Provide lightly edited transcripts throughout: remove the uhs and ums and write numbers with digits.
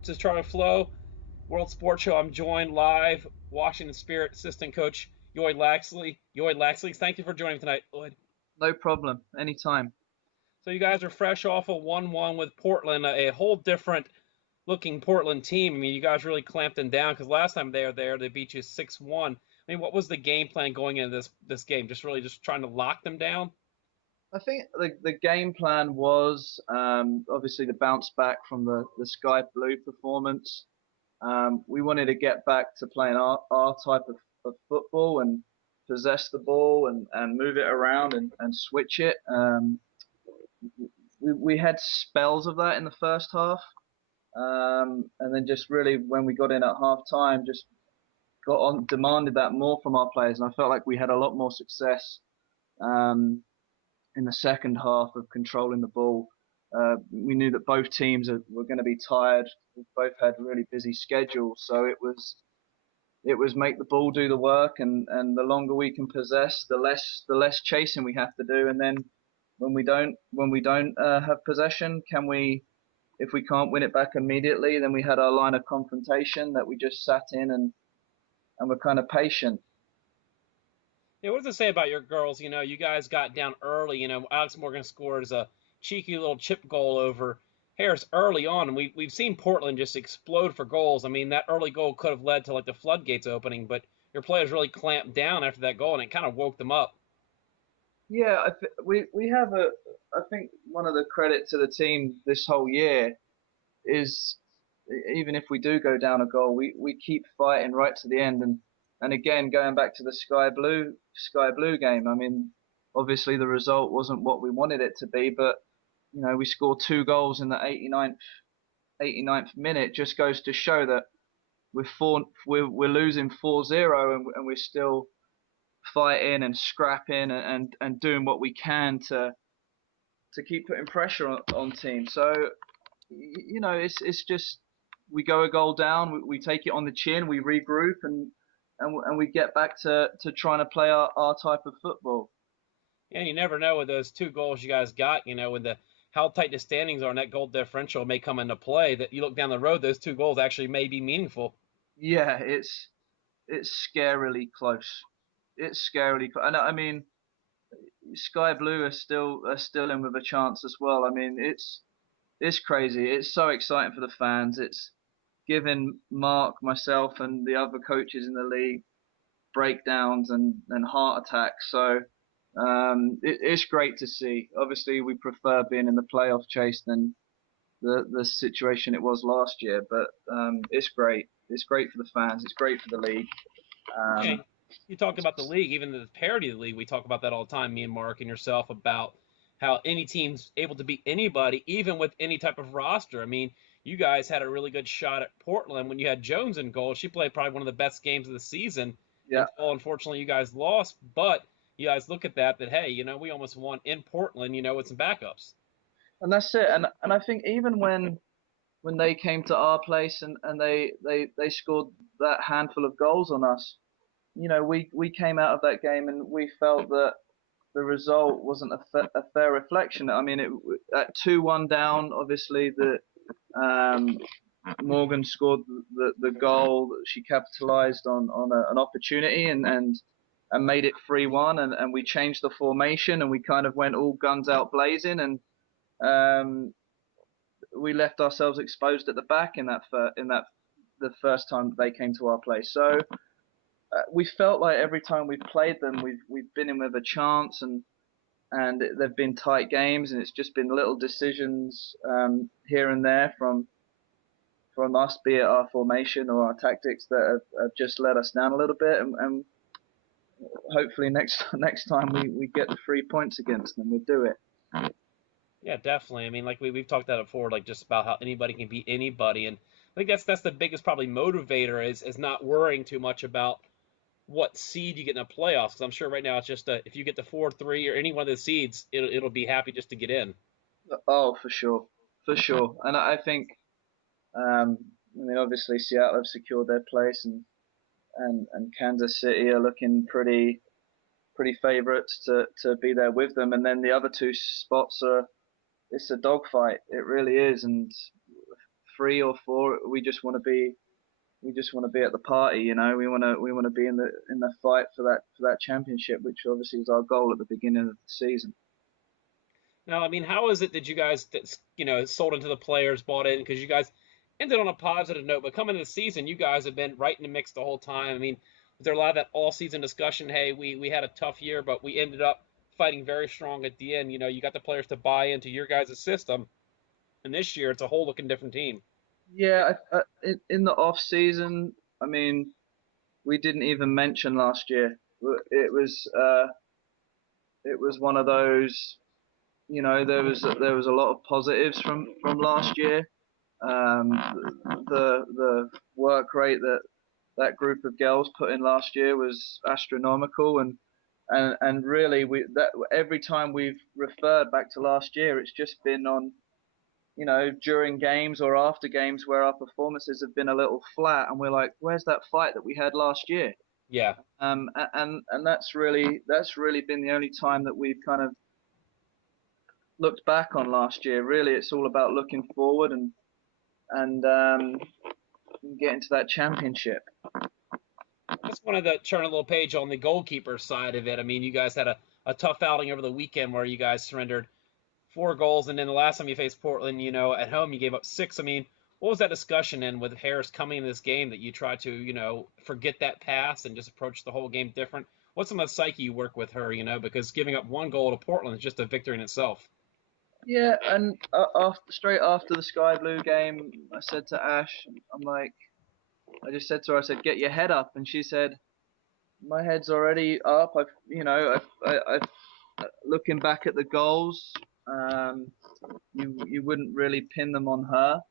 This is Charlie Flowe, World Sports Show. I'm joined live, Washington Spirit assistant coach Lloyd Yaxley. Lloyd Yaxley, thank you for joining me tonight, Lloyd. No problem. Anytime. So you guys are fresh off a 1-1 with Portland, a whole different looking Portland team. I mean, you guys really clamped them down because last time they were there, they beat you 6-1. I mean, what was the game plan going into this game? Just trying to lock them down? I think the game plan was obviously the bounce back from the Sky Blue performance. We wanted to get back to playing our type of football and possess the ball and move it around and switch it. We had spells of that in the first half. And then just really when we got in at half time, just demanded that more from our players. And I felt like we had a lot more success um, in the second half of controlling the ball. We knew that both teams were going to be tired. We both had really busy schedules, so it was make the ball do the work, and the longer we can possess, the less chasing we have to do. And then when we don't have possession, if we can't win it back immediately, then we had our line of confrontation that we just sat in and were kind of patient. Yeah, what does it say about your girls? You guys got down early. Alex Morgan scores a cheeky little chip goal over Harris early on, and we've seen Portland just explode for goals. I mean, that early goal could have led to like the floodgates opening, but your players really clamped down after that goal, and it kind of woke them up. Yeah, we have I think one of the credit to the team this whole year is even if we do go down a goal, we keep fighting right to the end. And again, going back to the Sky Blue game, I mean, obviously the result wasn't what we wanted it to be, but we scored two goals in the 89th minute. Just goes to show that we're losing 4-0 and we're still fighting and scrapping and doing what we can to keep putting pressure on teams. So it's just we go a goal down, we take it on the chin, we regroup, and we get back to trying to play our type of football. And you never know with those two goals you guys got. With the how tight the standings are, and that goal differential may come into play. That you look down the road, those two goals actually may be meaningful. Yeah, it's scarily close. It's scarily close. And I mean, Sky Blue are still in with a chance as well. I mean, it's crazy. It's so exciting for the fans. It's giving Mark, myself, and the other coaches in the league breakdowns and heart attacks. So it's great to see. Obviously, we prefer being in the playoff chase than the situation it was last year, but it's great. It's great for the fans. It's great for the league. Yeah, Um, you talked about the league, even the parity of the league. We talk about that all the time, me and Mark and yourself, about how any team's able to beat anybody, even with any type of roster. I mean, you guys had a really good shot at Portland when you had Jones in goal. She played probably one of the best games of the season yeah, until, unfortunately, you guys lost. But you guys look at that, hey, we almost won in Portland, with some backups. and that's it. And I think even when they came to our place and they scored that handful of goals on us, we came out of that game and we felt that the result wasn't a fair reflection. I mean, at 2-1 down, obviously um, Morgan scored the goal. She capitalised on an opportunity and made it 3-1. And we changed the formation and we kind of went all guns out blazing. And um, we left ourselves exposed at the back in that the first time they came to our place. So we felt like every time we've played them, we've been in with a chance, and they've been tight games, and it's just been little decisions here and there from us, be it our formation or our tactics, that have just let us down a little bit. And hopefully next time we get the 3 points against them, we'll do it. Yeah, definitely. I mean, like we've talked that before, like just about how anybody can beat anybody, and I think that's the biggest probably motivator is not worrying too much about what seed you get in the playoffs. Because I'm sure right now it's just if you get the 4-3 or any one of the seeds, it'll be happy just to get in. Oh, for sure, for sure. And I think, I mean, obviously Seattle have secured their place, and Kansas City are looking pretty favourites to be there with them. And then the other two spots are, it's a dogfight. It really is. And 3 or 4, we just want to be at the party, you know. We want to be in the fight for that championship, which obviously was our goal at the beginning of the season. Now, I mean, how is it that you guys, sold into the players, bought in? Because you guys ended on a positive note, but coming into the season, you guys have been right in the mix the whole time. I mean, was there a lot of that all-season discussion? Hey, we had a tough year, but we ended up fighting very strong at the end. You got the players to buy into your guys' system, and this year it's a whole looking different team. Yeah, in the off season, I mean, we didn't even mention last year. It was it was one of those, you know, there was a lot of positives from last year. Um, the work rate that group of girls put in last year was astronomical, and really that every time we've referred back to last year, it's just been on, you know, during games or after games where our performances have been a little flat, and we're like, where's that fight that we had last year? Yeah. And that's really been the only time that we've kind of looked back on last year. Really, it's all about looking forward and getting to that championship. I just wanted to turn a little page on the goalkeeper side of it. I mean, you guys had a tough outing over the weekend where you guys surrendered 4 goals, and then the last time you faced Portland, at home, you gave up 6. I mean, what was that discussion in with Harris coming in this game that you tried to, forget that past and just approach the whole game different? What's some of the psyche you work with her, because giving up 1 goal to Portland is just a victory in itself. Yeah, and straight after the Sky Blue game, I said to Ash, I just said to her, I said, get your head up, and she said, my head's already up. I've looking back at the goals, you wouldn't really pin them on her.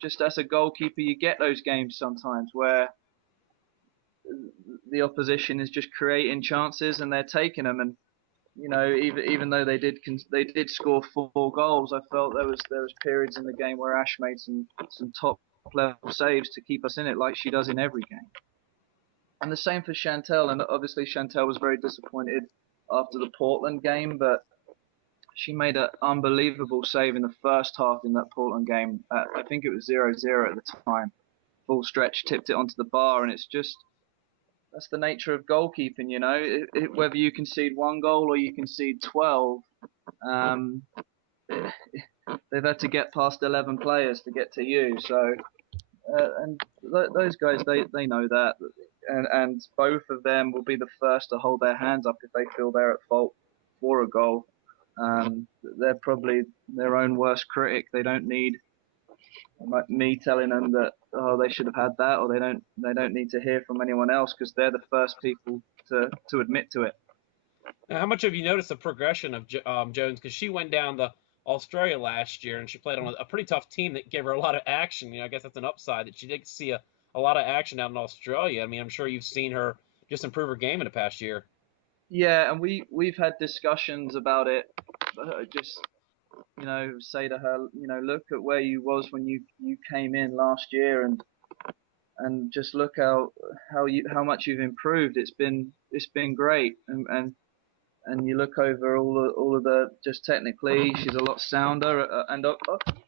Just as a goalkeeper, you get those games sometimes where the opposition is just creating chances and they're taking them. And you know, even though they did score 4 goals, I felt there was periods in the game where Ash made some top level saves to keep us in it, like she does in every game. And the same for Chantel. And obviously Chantel was very disappointed after the Portland game, but she made an unbelievable save in the first half in that Portland game. I think it was 0-0 at the time. Full stretch, tipped it onto the bar, and it's just that's the nature of goalkeeping, you know. Whether you concede 1 goal or you concede 12, um, they've had to get past 11 players to get to you. So, those guys, they know that, and both of them will be the first to hold their hands up if they feel they're at fault for a goal. They're probably their own worst critic. They don't need like me telling them that they should have had that, or they don't need to hear from anyone else because they're the first people to admit to it. Now, how much have you noticed the progression of Jones? Because she went down to Australia last year and she played on a pretty tough team that gave her a lot of action. I guess that's an upside that she did see a lot of action out in Australia. I mean, I'm sure you've seen her just improve her game in the past year. Yeah, and we've had discussions about it. Just say to her, look at where you was when you came in last year, and just look how much you've improved. It's been great, and you look over all of the just technically, she's a lot sounder, and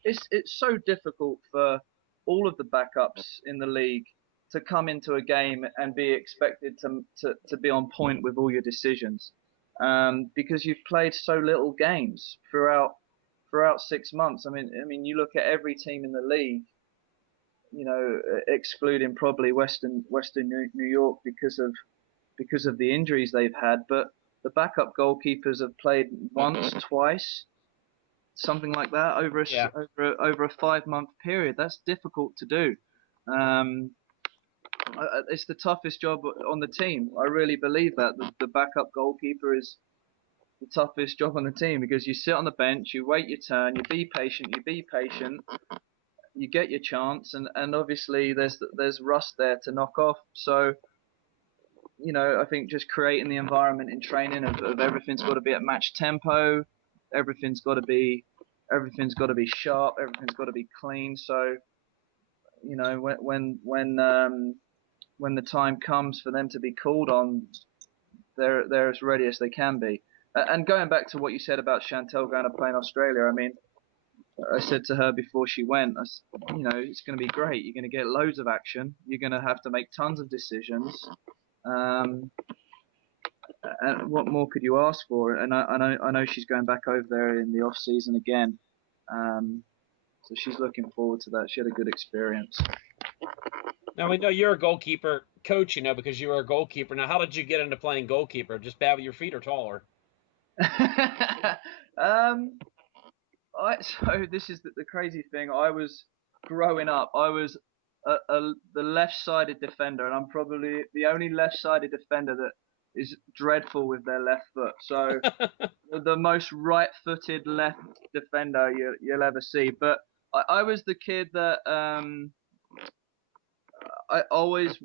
it's so difficult for all of the backups in the league to come into a game and be expected to be on point with all your decisions, because you've played so little games throughout 6 months. I mean, you look at every team in the league, excluding probably Western New York because of the injuries they've had, but the backup goalkeepers have played once, twice, something like that Yeah. over a 5 month period. That's difficult to do. Um, it's the toughest job on the team. I really believe that the backup goalkeeper is the toughest job on the team because you sit on the bench, you wait your turn, you be patient, you get your chance, and obviously there's rust there to knock off. So I think just creating the environment in training of everything's got to be at match tempo, everything's got to be sharp, everything's got to be clean. So when the time comes for them to be called on, they're as ready as they can be. And going back to what you said about Chantel going to play in Australia, I mean, I said to her before she went, it's going to be great. You're going to get loads of action. You're going to have to make tons of decisions. Um, and what more could you ask for? And I know she's going back over there in the off season again. So she's looking forward to that. She had a good experience. Now we know you're a goalkeeper coach, because you were a goalkeeper. Now, how did you get into playing goalkeeper? Just bad with your feet or taller? um, so this is the crazy thing. I was growing up. I was the left-sided defender, and I'm probably the only left-sided defender that is dreadful with their left foot. So the most right-footed left defender you'll ever see. But I was the kid that I always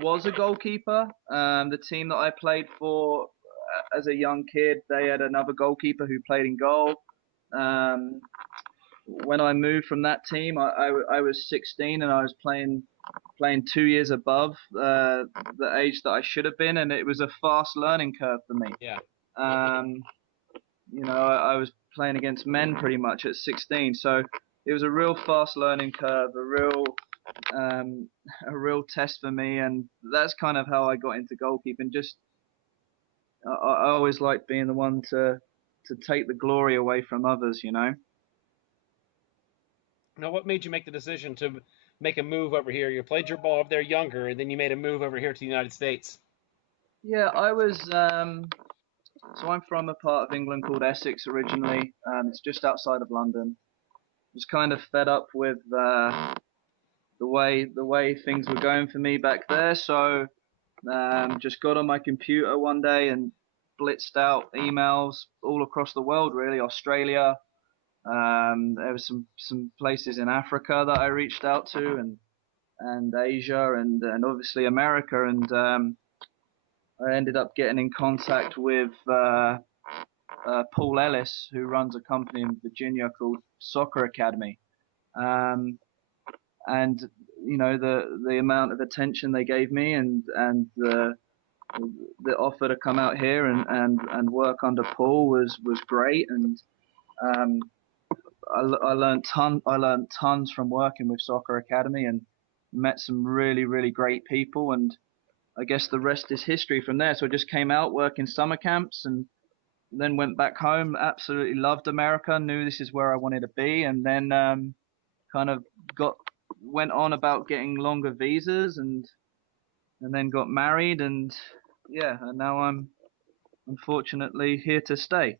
was a goalkeeper. The team that I played for as a young kid, they had another goalkeeper who played in goal. When I moved from that team, I was 16 and I was playing 2 years above the age that I should have been, and it was a fast learning curve for me. Yeah. I was playing against men pretty much at 16, so it was a real fast learning curve, a real test for me, and that's kind of how I got into goalkeeping. Just I always liked being the one to take the glory away from others. Now, what made you make the decision to make a move over here? You played your ball over there younger, and then you made a move over here to the United States. Yeah, I was. So I'm from a part of England called Essex originally. It's just outside of London. Was kind of fed up with the way things were going for me back there. So just got on my computer one day and blitzed out emails all across the world, really. Australia. There were some places in Africa that I reached out to, and Asia, and obviously America. And I ended up getting in contact with Paul Ellis, who runs a company in Virginia called Soccer Academy. And the amount of attention they gave me, and the offer to come out here and work under Paul was great. And um, I learned tons from working with Soccer Academy, and met some really, really great people. And I guess the rest is history from there. So I just came out, working summer camps, and then went back home. Absolutely loved America. Knew this is where I wanted to be. And then kind of went on about getting longer visas, and then got married. And yeah, and now I'm unfortunately here to stay.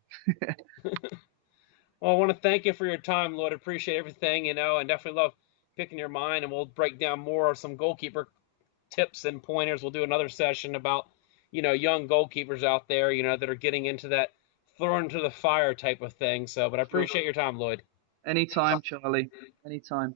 Well, I want to thank you for your time, Lloyd. Appreciate everything, and definitely love picking your mind. And we'll break down more of some goalkeeper tips and pointers. We'll do another session about, young goalkeepers out there, that are getting into that thrown into the fire type of thing. So, but I Sure. appreciate your time, Lloyd. Anytime, Charlie. Anytime.